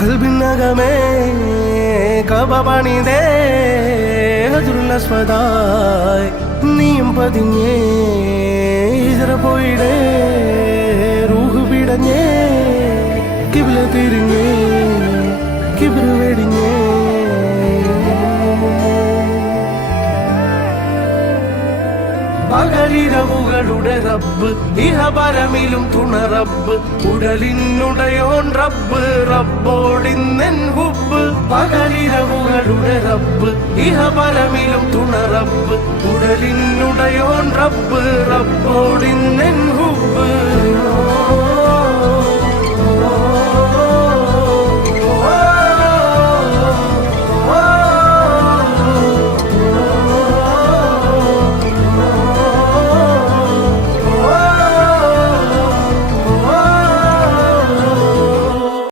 കൽബിനകമേ കബ പണിതേ ഹജുല്ലസ്വതായ് നീയും പതിഞ്ഞേ ഇതര പോയിടേ റൂഹ് പിടഞ്ഞേ കിബില തിരിഞ്ഞേ കിബിറ് വെടിഞ്ഞേ. പകരിരവുകളുടെ റബ്ബ് ഇഹപരമിലും തുണ റബ്ബ് ഉടലിനുടയോൻ റബ്ബ് റബ്ബോടിന്നെൻ ഹുബ് പകരിരവുകളുടെ റബ്ബ് ഇഹപരമിലും തുണ റബ്ബ് ഉടലിനുടയോൻ റബ്ബ് റബ്ബോടിന്നെൻ ഹുബ്